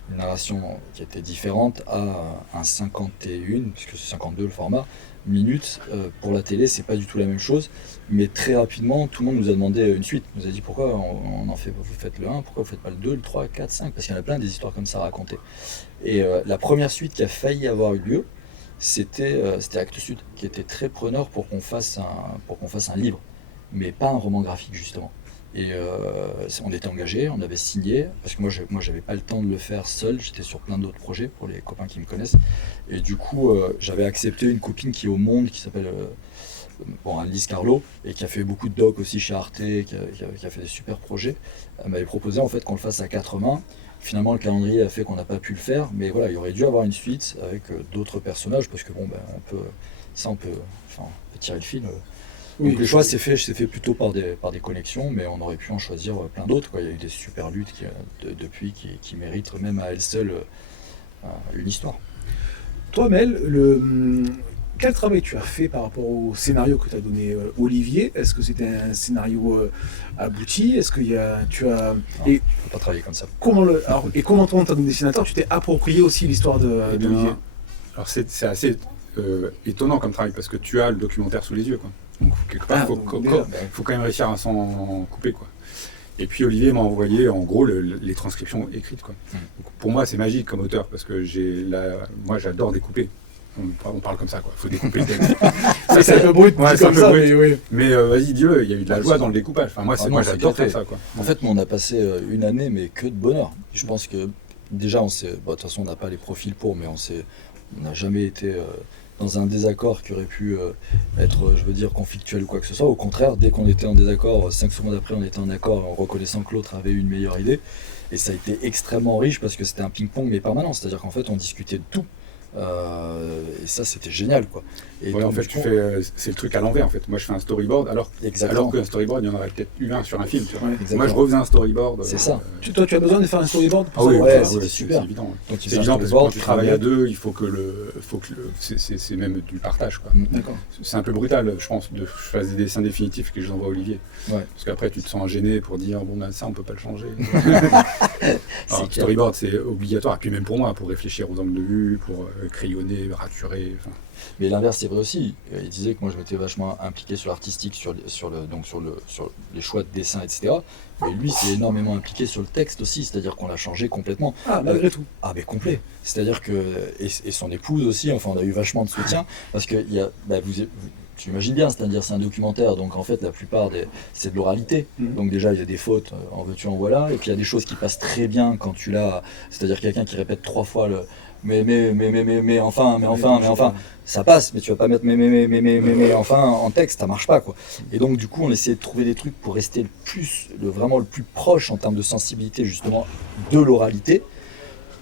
une narration qui était différente à un 51, puisque c'est 52 le format, minutes. Pour la télé, c'est pas du tout la même chose, mais très rapidement, tout le monde nous a demandé une suite. On nous a dit pourquoi on en fait, vous faites le 1, pourquoi vous faites pas le 2, le 3, le 4, 5, parce qu'il y en a plein des histoires comme ça à raconter. Et la première suite qui a failli avoir eu lieu, c'était Actes Sud, qui était très preneur pour qu'on fasse un livre, mais pas un roman graphique justement. Et on était engagé, on avait signé, parce que moi j'avais pas le temps de le faire seul, j'étais sur plein d'autres projets pour les copains qui me connaissent. Et du coup, j'avais accepté une copine qui est au Monde, qui s'appelle Alice Carlo, et qui a fait beaucoup de docs aussi chez Arte, qui a fait des super projets. Elle m'avait proposé en fait qu'on le fasse à 4 mains. Finalement, le calendrier a fait qu'on n'a pas pu le faire, mais voilà, il y aurait dû avoir une suite avec d'autres personnages, parce que on peut tirer le fil. Oui, Donc le choix s'est fait plutôt par des connexions, mais on aurait pu en choisir plein d'autres, quoi. Il y a eu des super luttes depuis qui méritent même à elles seules une histoire. Toi, Mel, quel travail tu as fait par rapport au scénario que t'a donné Olivier? Est-ce que c'était un scénario abouti? Est-ce que tu as... Non, Et faut pas travailler comme ça. comment toi, en tant que dessinateur, tu t'es approprié aussi l'histoire d'Olivier? Alors c'est assez étonnant comme travail, parce que tu as le documentaire sous les yeux, quoi. Donc quelque part, il faut quand même réussir à s'en couper, quoi. Et puis Olivier m'a envoyé en gros les transcriptions écrites, quoi. Donc, pour moi, c'est magique comme auteur, parce que moi j'adore découper. On parle comme ça, quoi. Il faut découper le texte. C'est un peu brut, ouais, comme ça, mais oui. Mais vas-y, dis-le, il y a eu de la joie dans le découpage. Enfin, moi j'adore faire ça, quoi. En fait, nous, on a passé une année, mais que de bonheur. Je pense que déjà, de toute façon, on n'a pas les profils pour, mais on n'a jamais été dans un désaccord qui aurait pu être, conflictuel ou quoi que ce soit. Au contraire, dès qu'on était en désaccord, 5 secondes après, on était en accord en reconnaissant que l'autre avait eu une meilleure idée. Et ça a été extrêmement riche parce que c'était un ping-pong, mais permanent. C'est-à-dire qu'en fait, on discutait de tout. Et ça, c'était génial, quoi. Et ouais, donc, en fait, c'est le truc à l'envers, en fait. Moi, je fais un storyboard, alors qu'un storyboard, il y en aurait peut-être eu un sur un film, tu vois. Ouais, moi, je refaisais un storyboard. C'est ça. Toi, tu as besoin de faire un storyboard pour oui, savoir c'est super. C'est évident. Donc, C'est évident parce que quand tu travailles à deux, il faut que c'est même du partage, quoi. D'accord. C'est un peu brutal, je pense, de faire des dessins définitifs que j'envoie à Olivier. Ouais. Parce qu'après, tu te sens gêné pour dire, ça, on peut pas le changer. Alors, storyboard, c'est obligatoire. Et puis même pour moi, pour réfléchir aux angles de vue, pour crayonner, raturer. Mais l'inverse, c'est vrai aussi. Il disait que moi, je m'étais vachement impliqué sur l'artistique, sur les choix de dessin, etc. Mais lui, s'est énormément impliqué sur le texte aussi, c'est-à-dire qu'on l'a changé complètement. Ah, malgré tout. Ah, mais complet. C'est-à-dire que, et son épouse aussi, enfin, on a eu vachement de soutien, parce que tu imagines bien, c'est-à-dire c'est un documentaire, donc en fait la plupart c'est de l'oralité. Donc déjà il y a des fautes, en veux-tu en voilà, et puis il y a des choses qui passent très bien quand tu l'as, c'est-à-dire quelqu'un qui répète 3 fois le mais enfin, ça passe, mais tu vas pas mettre mais enfin en texte, ça marche pas, quoi. Et donc du coup on essayait de trouver des trucs pour rester vraiment le plus proche en termes de sensibilité justement de l'oralité.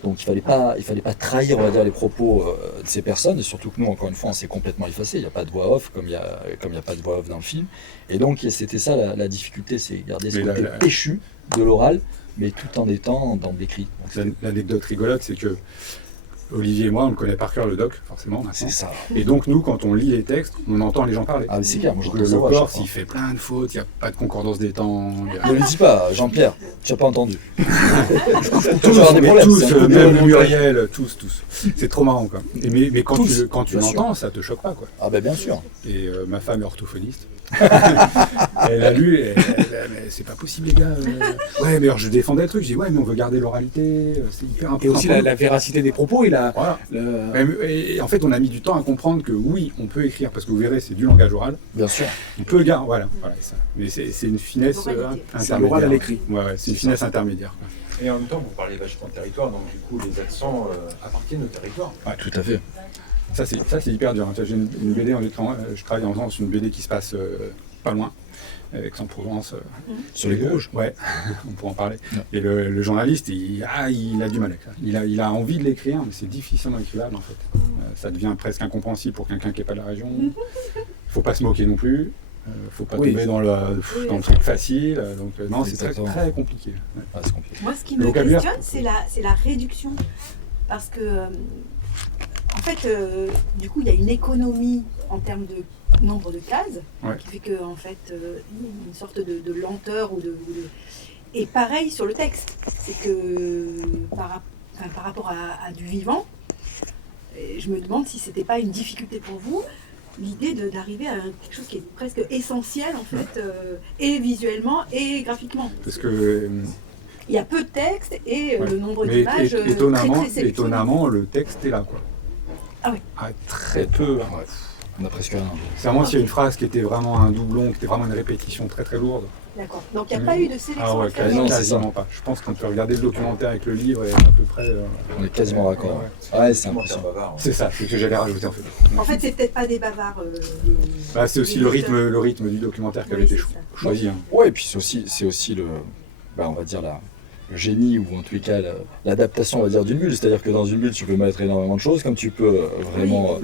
Donc il fallait pas trahir, on va dire, les propos de ces personnes, et surtout que nous, encore une fois, on s'est complètement effacé. Il n'y a pas de voix off, comme il y a pas de voix off dans le film. Et donc c'était ça la difficulté, c'est garder ce côté échu de l'oral, mais tout en étant dans l'écrit. L'anecdote rigolote, c'est que Olivier et moi, on le connaît par cœur, le doc, forcément. Maintenant. C'est ça. Et donc, nous, quand on lit les textes, on entend les gens parler. Ah, mais c'est clair, moi je le corps, s'il fait plein de fautes, il n'y a pas de concordance des temps. Ne le dis pas, Jean-Pierre, tu n'as pas entendu. tous, même Muriel, tous. C'est trop marrant, quoi. Mais quand tu l'entends, ça te choque pas, quoi. Ah, ben bien sûr. Et ma femme est orthophoniste. Elle a lu, mais c'est pas possible, les gars. Ouais, mais alors je défendais le truc, je dis ouais, mais on veut garder l'oralité, c'est hyper important. Et aussi la véracité des propos et voilà. Et en fait, on a mis du temps à comprendre que oui, on peut écrire, parce que vous verrez, c'est du langage oral. Bien sûr. On peut garder, voilà ça. Mais c'est une finesse intermédiaire. C'est l'oral à l'écrit. Ouais, c'est une finesse intermédiaire, quoi. Et en même temps, vous parlez vachement de territoire, donc du coup, les accents appartiennent au territoire. Ouais, tout à fait. Ça, c'est hyper dur. J'ai une BD en écran, je travaille en faisant une BD qui se passe pas loin, Aix-en-Provence. Sur les Vosges. Ouais, on pourra en parler. Ouais. Et le journaliste, il a du mal avec ça. Il a envie de l'écrire, mais c'est difficilement écrivable, en fait. Ça devient presque incompréhensible pour quelqu'un qui n'est pas de la région. Faut pas se moquer non plus. Faut pas tomber dans le truc facile. Donc non, c'est très compliqué. Ouais. Ah, c'est compliqué. Moi, ce qui me questionne, c'est la réduction. Parce que, en fait, du coup, il y a une économie en termes de nombre de cases, qui fait que, en fait, une sorte de lenteur et pareil sur le texte. C'est que par rapport à du vivant, je me demande si c'était pas une difficulté pour vous, l'idée d'arriver à quelque chose qui est presque essentiel, en fait, et visuellement et graphiquement. Parce que il y a peu de texte et le nombre d'images étonnamment, le texte est là, quoi. Ah oui. Très peu. Hein. On n'a presque rien. C'est vraiment s'il y a une phrase qui était vraiment un doublon, qui était vraiment une répétition très très lourde. D'accord. Donc il n'y a pas eu de sélection. Ah ouais, à faire. non, c'est quasiment pas. Je pense qu'on peut regarder le documentaire avec le livre et à peu près. On est quasiment raccord. Ouais, c'est impressionnant. C'est ça, c'est ce que j'allais rajouter en fait. En fait, c'est peut-être pas des bavards. Bah, c'est aussi le rythme du documentaire qui avait Oui, été c'est ça. choisi. Hein. Ouais, et puis c'est aussi on va dire le génie, ou en tous les cas l'adaptation, on va dire, d'une bulle. C'est-à-dire que dans une bulle, tu peux mettre énormément de choses, comme tu peux vraiment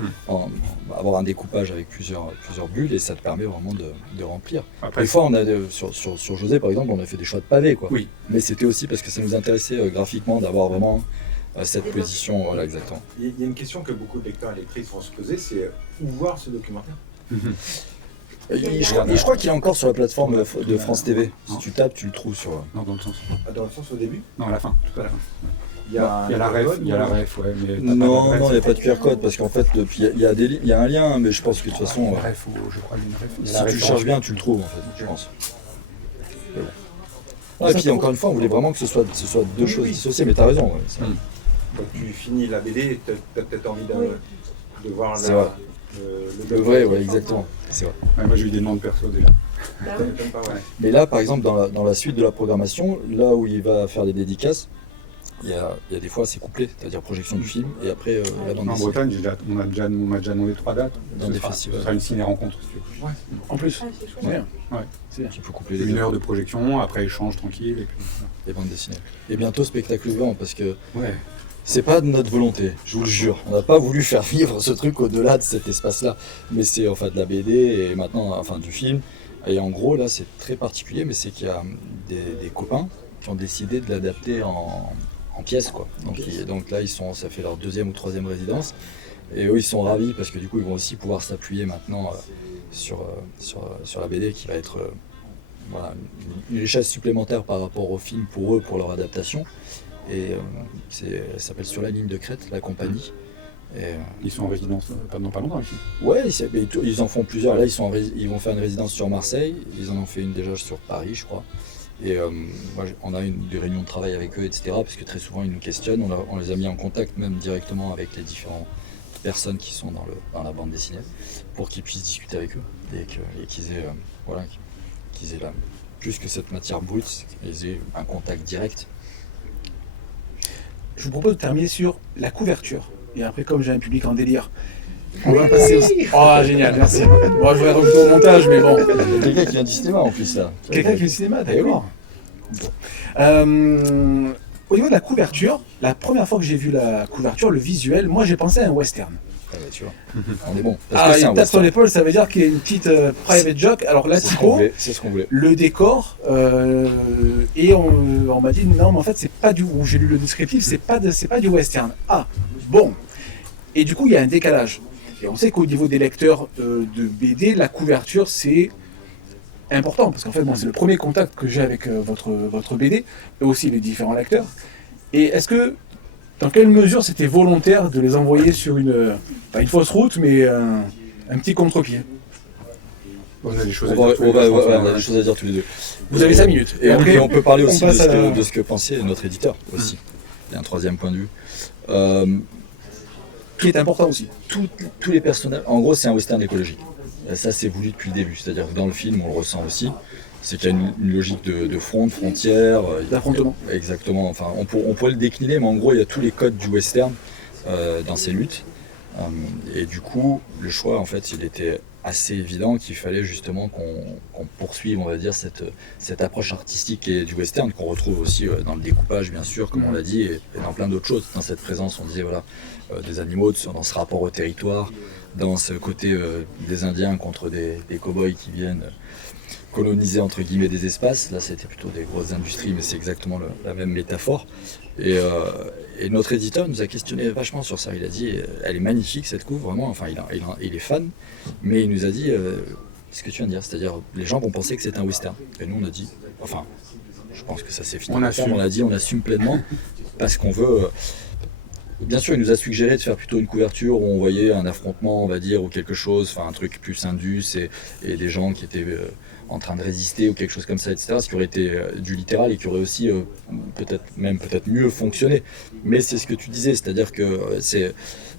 avoir un découpage avec plusieurs bulles, et ça te permet vraiment de remplir. Après, Des fois, sur José, par exemple, on a fait des choix de pavés, quoi. Oui. Mais c'était aussi parce que ça nous intéressait graphiquement d'avoir vraiment cette position, voilà, exactement. Il y a une question que beaucoup de lecteurs et lectrices vont se poser, c'est où voir ce documentaire? Je crois qu'il est encore sur la plateforme de France TV. Si tu tapes, tu le trouves sur... Non, dans le sens. Dans le sens au début? Non, à la fin, tout à la fin. Il y a la ref, ouais. Mais t'as Non, pas de il n'y a ref. pas de QR code, parce qu'en fait, il y a un lien, mais je pense que de toute façon, Une ref, je crois, une ref. Il y a si la tu le référence. cherches bien, tu le trouves, en fait, je pense. Mais bon. Et puis, encore une fois, on voulait vraiment que ce soit deux choses dissociées, mais t'as raison. Ouais, ça. Quand tu finis la BD, tu as peut-être envie de voir C'est vrai. le Le vrai, ouais, exactement. C'est vrai. Ouais, moi j'ai eu des noms de perso déjà. Bah Ça oui. m'étonne pas, ouais. Mais là, par exemple, dans la suite de la programmation, là où il va faire les dédicaces, il y a des fois c'est couplé, c'est-à-dire projection du film et après la bande En dessinée. Bretagne, on m'a déjà demandé 3 dates. Dans des festivals. Ce sera une ciné-rencontre, si tu veux. En plus. Ah, c'est chouette. C'est bien. Ouais. Tu peux coupler les 1 heure de projection, après échange tranquille. Et puis, les bandes dessinées. Et bientôt spectacle vivant, parce que ouais. c'est pas de notre volonté, je vous le jure. On n'a pas voulu faire vivre ce truc au-delà de cet espace-là. Mais c'est enfin de la BD et maintenant enfin du film. Et en gros, là, c'est très particulier, mais c'est qu'il y a des copains qui ont décidé de l'adapter en pièces, quoi. Donc là, ça fait leur 2e ou 3e résidence. Et eux, ils sont ravis parce que du coup, ils vont aussi pouvoir s'appuyer maintenant sur la BD qui va être voilà, une richesse supplémentaire par rapport au film pour eux, pour leur adaptation. Et ça s'appelle Sur la ligne de crête, la compagnie. Et, Ils sont en résidence dans pas longtemps ici. ouais, ils en font plusieurs. Là, ils vont faire une résidence sur Marseille. Ils en ont fait une déjà sur Paris, je crois. Et moi, on a des réunions de travail avec eux, etc. Parce que très souvent, ils nous questionnent. On les a mis en contact même directement avec les différentes personnes qui sont dans la bande dessinée pour qu'ils puissent discuter avec eux et qu'ils aient, qu'ils aient plus que cette matière brute, qu'ils aient un contact direct. Je vous propose de terminer sur la couverture. Et après, comme j'ai un public en délire, on va passer aussi. Oh, génial, merci. Bon, je voudrais rajouter au montage, mais bon. Quelqu'un qui vient du cinéma en plus là. Quelqu'un qui fait du cinéma, Eh oui. d'accord. Au niveau de la couverture, la première fois que j'ai vu la couverture, le visuel, moi j'ai pensé à un western. Ah bah, tu vois, on est bon. Ah, Parce que c'est il un tape sur western. l'épaule, ça veut dire qu'il y a une petite private joke. Alors là, C'est ce qu'on typo, voulait. C'est ce qu'on voulait. le décor, et on m'a dit non, mais en fait, c'est pas du. J'ai lu le descriptif, c'est pas du western. Ah, bon. Et du coup, il y a un décalage. Et on sait qu'au niveau des lecteurs de BD, la couverture, c'est important. Parce qu'en fait, moi, c'est le premier contact que j'ai avec votre BD, et aussi les différents lecteurs. Et est-ce que, dans quelle mesure c'était volontaire de les envoyer sur pas une fausse route, mais un petit contre-pied? On a des choses On à va- dire tous les on va- deux, je pense, ouais, hein. on a des choses à dire tous les deux. Vous avez 5 minutes. Et après, on peut parler aussi passe de ce que pensait notre éditeur aussi. Il y a un 3e point de vue. qui est important aussi. Tous les personnages, en gros, c'est un western écologique. Et ça, c'est voulu depuis le début. C'est-à-dire que dans le film, on le ressent aussi. C'est qu'il y a une logique de front, de frontière. D'affrontement. Exactement. Enfin, on pourrait le décliner, mais en gros, il y a tous les codes du western dans ces luttes. Et du coup, le choix, en fait, il était assez évident qu'il fallait justement qu'on poursuive, on va dire, cette approche artistique et du western qu'on retrouve aussi dans le découpage, bien sûr, comme on l'a dit, et dans plein d'autres choses. Dans cette présence, on disait, voilà, des animaux, dans ce rapport au territoire, dans ce côté des Indiens contre des cow-boys qui viennent coloniser, entre guillemets, des espaces. Là, c'était plutôt des grosses industries, mais c'est exactement la même métaphore. Et notre éditeur nous a questionné vachement sur ça. Il a dit, elle est magnifique cette couve, vraiment. Enfin, il est fan, mais il nous a dit, ce que tu viens de dire, c'est-à-dire les gens vont penser que c'est un western. Et nous, on a dit, enfin, je pense que ça s'est fini. On assume. On a dit, on assume pleinement parce qu'on veut. bien sûr, il nous a suggéré de faire plutôt une couverture où on voyait un affrontement, on va dire, ou quelque chose, enfin un truc plus indus et des gens qui étaient en train de résister ou quelque chose comme ça, etc. Ce qui aurait été du littéral et qui aurait aussi peut-être mieux fonctionné. Mais c'est ce que tu disais, c'est-à-dire que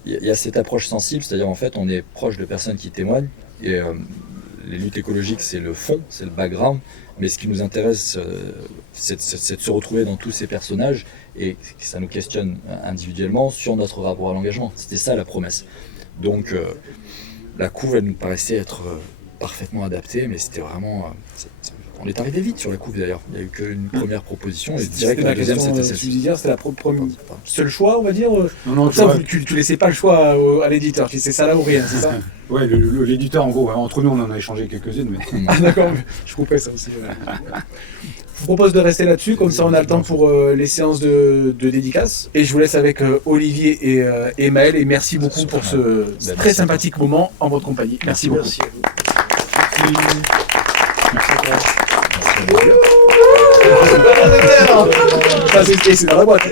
il y a cette approche sensible, c'est-à-dire en fait on est proche de personnes qui témoignent et les luttes écologiques c'est le fond, c'est le background, mais ce qui nous intéresse c'est de se retrouver dans tous ces personnages et que ça nous questionne individuellement sur notre rapport à l'engagement. C'était ça la promesse. Donc la couve elle nous paraissait être parfaitement adaptée, mais c'était vraiment... on est arrivé vite sur la couve d'ailleurs, il n'y a eu qu'une première proposition et direct la deuxième c'était celle-ci. C'était la seul choix, on va dire. Non, ça, tu laissais pas le choix à l'éditeur, tu sais ça là ou rien, c'est ça? Ouais, l'éditeur en gros, entre nous on en a échangé quelques-unes, mais... Ah d'accord, je couperais ça aussi. Je vous propose de rester là-dessus, comme ça on a le temps pour les séances de dédicaces. Et je vous laisse avec Olivier et Maël, et merci beaucoup pour ce très sympathique moment en votre compagnie. Merci beaucoup. Merci à vous. C'est dans la boîte.